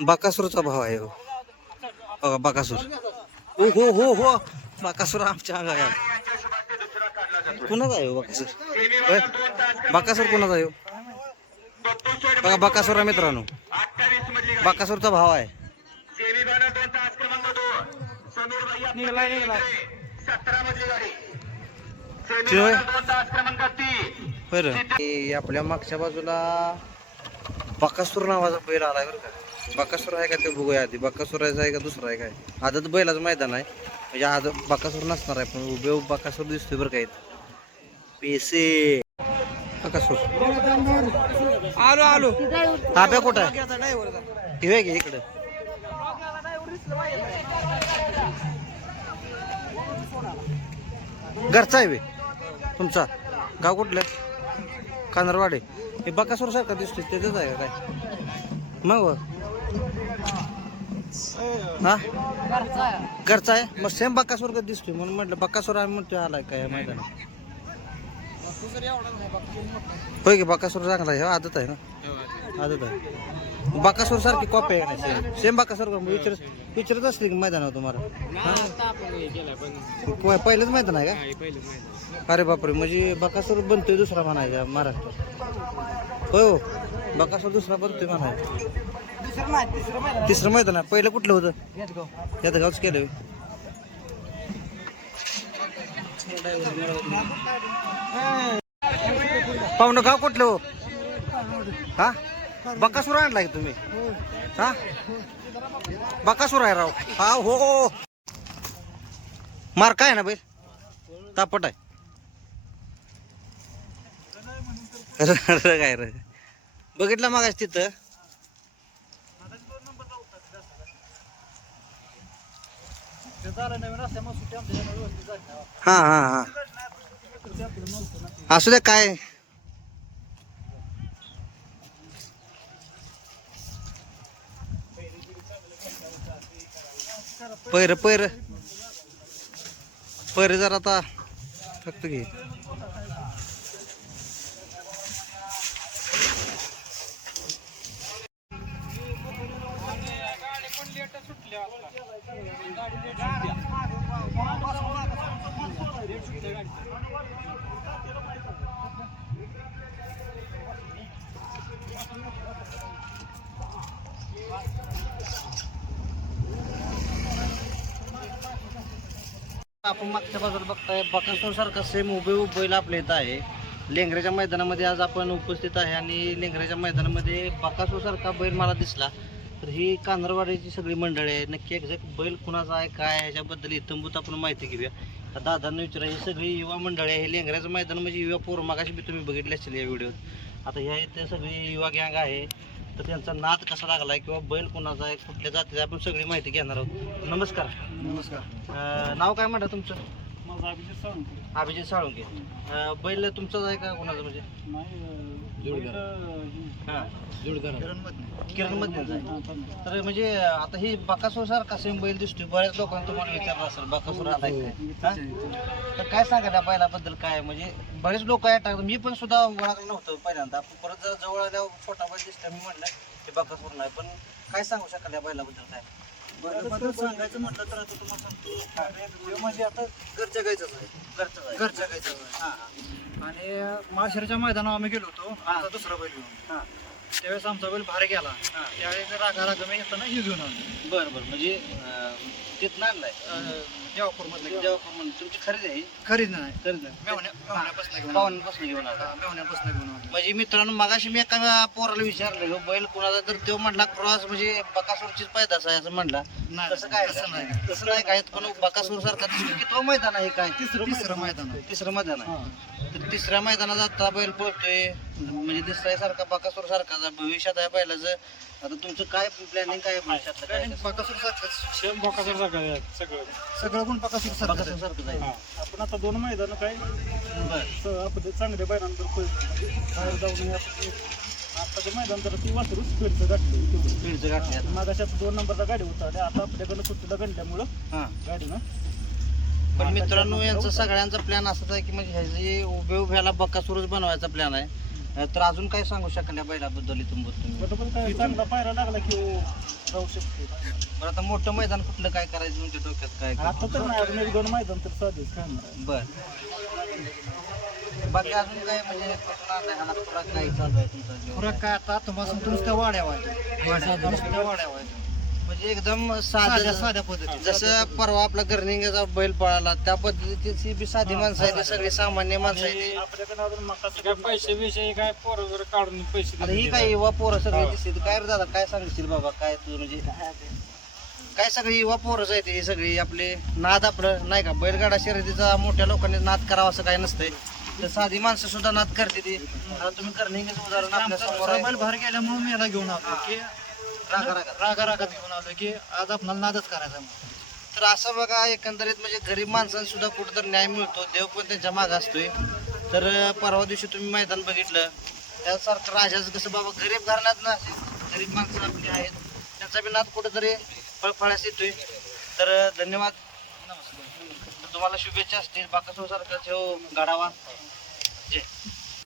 बकासूरचा भाव आहे हो. बघा बकासूर. हो हो हो हो बकासूर आमच्या अंगा कुणाचा आहे हो बकासूर? होय? बकासूर कुणाचा आहे हो? बघा बकासूर आहे मित्रांनो. बकासूरचा भाव आहे. बरं आपल्या मागच्या बाजूला बकासूर नावाचा बैल आलाय बरं का. बकासूर आहे का ते बघूया आधी. बकासूर आहे का दुसरा आहे काय? आदत बैलाचं मैदान आहे म्हणजे आदत बकासूर नसणार आहे पण उभे बकासूर दिसतोय बरं काय. पेसे बकासूर आलो आलो. आब्या कुठं आहे? ठेवे घे इकडं. घरचा आहे बे तुमचा? गाव कुठलं? कांदरवाडे. हे बकासूर सारखा दिसतोय त्याच आहे का काय मग? हा घरचा आहे मग सेम बकासूर का दिसतोय म्हणून म्हटलं बकासूर आहे म्हणतोय आलाय काय मैदानात. होय की बकासूर चांगला आहे. आदत आहे ना? आदत आहे. बकासूर सारखी कॉपी आहे का सेम बकासूर का? विचारत असली की मैदानावर तुम्हाला? पहिलंच मैदान आहे का? अरे बापरे म्हणजे बकासूर बनतोय दुसरा म्हणायचा महाराष्ट्रात. होय हो बकासूर दुसरा बनतोय म्हणायचा. तिसरं मैदान आहे. पहिलं कुठलं होतं? यादगावच केलं. पाहुणं गाव कुठलं हो? हा बकासूर आणलाय तुम्ही? हा बकासूर आहे राव. हा हो मार काय ना बैल तापट आहे. काय रे बघितलं मागास तिथं. हा हा हा असू दे काय. पैर पैर पैर जरा आता फक्त घे. आपण मागच्या बाजूला बघताय बकासूर सारखा सेम उभे बैल आपल्या इथं आहे. लेंगऱ्याच्या मैदानामध्ये आज आपण उपस्थित आहे आणि लेंगऱ्याच्या मैदानामध्ये बकासूर सारखा बैल मला दिसला. तर ही कांदरवाडीची सगळी मंडळी आहे. नक्की एक्झॅक्ट बैल कुणाचा आहे काय ह्याच्याबद्दल इतंभूत आपण माहिती घेऊया. दादांना विचारा. ही सगळी युवा मंडळी आहे. लेंगऱ्याचं मैदान म्हणजे युवा पोर मागाशी बी तुम्ही बघितले असेल या व्हिडिओत. आता ह्या इथे सगळी युवा गँग आहे. तर त्यांचा नाद कसा लागलाय किंवा बैल कुणाचा आहे कुठल्या जातीचा आपण सगळी माहिती घेणार आहोत. नमस्कार. नमस्कार. नाव काय म्हणता तुमचं? माझा अभिजित साळुंके. अभिजित साळुंके. बैल तुमचाच आहे का कोणाचं म्हणजे? हां किरण मधनच आहे. तर म्हणजे आता ही बकासूर सारखा सेम बैल दिसतोय. बऱ्याच लोकांना तुम्हाला विचारलं असेल बकासूर आलाय काय. तर काय सांगा त्या बैलाबद्दल काय म्हणजे बरेच लोक आहे. मी पण सुद्धा ओळखलं नव्हतं पहिल्यांदा. परत जवळ आल्यावर छोटा बैल दिसला मी म्हटलं हे बकासूर नाही. पण काय सांगू शकाल या बैलाबद्दल काय? बद्दल सांगायचं म्हटलं तर आता तुम्हाला सांगतो म्हणजे आता घरच्या गायचंच आहे. घरच्या गायचं आहे. आणि माशेरच्या मैदानावर आम्ही गेलो होतो. आमचा दुसरा बैल घेऊन. त्यावेळेस आमचा बैल भारी गेला. त्यावेळेस रागा मी येताना ही घेऊन आलो. बरं म्हणजे तिथं आणलाय देवापूर मधलं. देवापूर तुमची खरेदी आहे? खरीद नाही. पाहुण्यापासून घेऊन आला. मेवण्यापासून घेऊन आलो. म्हणजे मित्रांनो मगाशी मी एका पोराला विचारलं बैल कुणाचा तर तो म्हटला क्रॉस म्हणजे बकासूरचीच पैदास आहे असं म्हणला. तसं काय? तसं नाही काय पण बकासूर सारखा दिसतो की तो मैदान आहे काय? तिसरं मैदान आहे. तिसरं मैदान आहे. तर तिसऱ्या मैदानात आता बैल पळतोय म्हणजे दिसतोय सारखा बकासूर सारखा भविष्यात आहे बैलाचं. आता तुमचं काय प्लॅनिंग काय भविष्यात? काय बकासूर सारखंच. सेम बकासूर सारखं सगळं पण बकासूर बकासूर सारखं आहे. आपण आता 2 मैदान काय आपण चांगल्या बैलांवर बाहेर जाऊन आताचं मैदान जरा ती वासरू स्पीडचं गाठलं. मागाशी 2 नंबरचा गाडी उतरल्या. आता आपल्याकडनं सुट्टीला गणल्यामुळं गाडीनं. पण मित्रांनो यांचा सगळ्यांचा प्लॅन असाच आहे की म्हणजे ह्याची उभ्याला बकासूरच बनवायचा प्लॅन आहे. तर अजून काय सांगू शकाल या बैलाबद्दल इथून तुम्ही? चांगला पायरा लागला की जाऊ शकतो. बरं आता मोठं मैदान कुठलं काय करायचं तुमच्या डोक्यात काय? आता तर नाही, अजून 1-2 मैदान तर साधेच खाणार. बर बाकी अजून काय म्हणजे कुठला आलाय हा खुराक काय चालू आहे तुमचा? खुराक काय आता तुम्हाला सांगतो, नुसत्या वाड्या व्हायच्या, नुसत्या वाड्या व्हायच्या. म्हणजे एकदम साध्या साधं साध्या पद्धती. जसं परवा आपला गर्निंगचा बैल पळाला त्या पद्धतीची बी साधी माणसं आहेत, सगळी सामान्य माणसं आहेत. आपल्याकडे अजून मकाचं काय पैसे विषय काय पोरं वगैरे काढून पैसे आता ही काय युवा पोरं सगळी दिसते काय रे दादा काय सांगशील बाबा काय तू म्हणजे काय सगळी युवा पोरच आहेत ही सगळी आपले नाद आपलं नाही का बैलगाडा शर्यतीचा मोठ्या लोकांनी नाद करावा असं काय नसतंय तर साधी माणसं सुद्धा नाद करते ती. आता तुम्ही गर्निंगच उदाहरण आपल्या समोर आहे. बैल बाहेर गेल्यामुळे मी याला घेऊन आलो की रागारागात घेऊन आलो की आज आपल्याला नादच करायचा म्हणून. तर असं बघा एकंदरीत म्हणजे गरीब माणसांना सुद्धा कुठेतरी न्याय मिळतो, देव पण त्यांच्या मागे असतोय. तर परवा दिवशी तुम्ही मैदान बघितलं त्यासारखं राजाचं कसं बाबा गरीब घराण्यात ना गरीब माणसं आपली आहेत त्यांचा बी नाद कुठेतरी फळफळास येतोय. तर धन्यवाद. तुम्हाला शुभेच्छा असतील बाकासोर सारखा गाडावा. जय